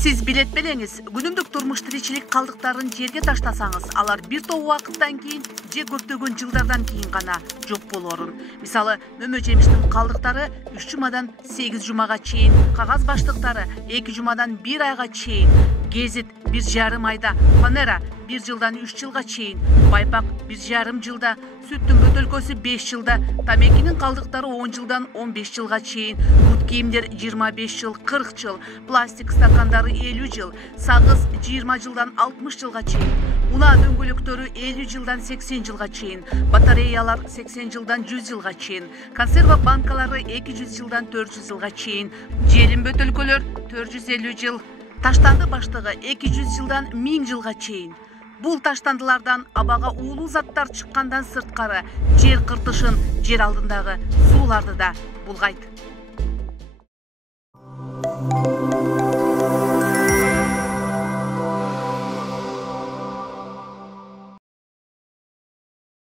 Сиз билет белеңиз, күнүмдүк турмуш тиричилик калдыктарын жерге таштасаңыз, алар бир топ убакыттан кийин же көптөгөн жылдардан кийин гана жок болорун. Мисалы, мөмө жемиштин калдыктары 3 жумадан 8 жумага чейин, кагаз баштыктары 2 жумадан 1 айга чейин, гезит 1,5 айда, фанера 1 жылдан 3 жылга чейин, байпак 1,5 жылда, сүттүн бөтөлкөсү 5 жылда, тамекинин калдыктары 10 жылдан 15 жылга чейин, бут кийимдер 25 жыл, 40 жыл, пластик стакандары 50 жыл, сагыз 20 жылдан 60 жылга чейин, унаа дөңгөлөктөрү 50 жылдан 80 жылга чейин, батареялар 80 жылдан 100 жылга чейин, консерва банкалары 200 жылдан 400 жылга чейин, желим бөтөлкөлөр 450 жыл, таштанды баштыгы 200 жылдан 1000 жылга чейин. Бул таштандылардан абага уулуу заттар чыккандан сырткары жер кыртышын, жер алдындагы сууларды да булгайт.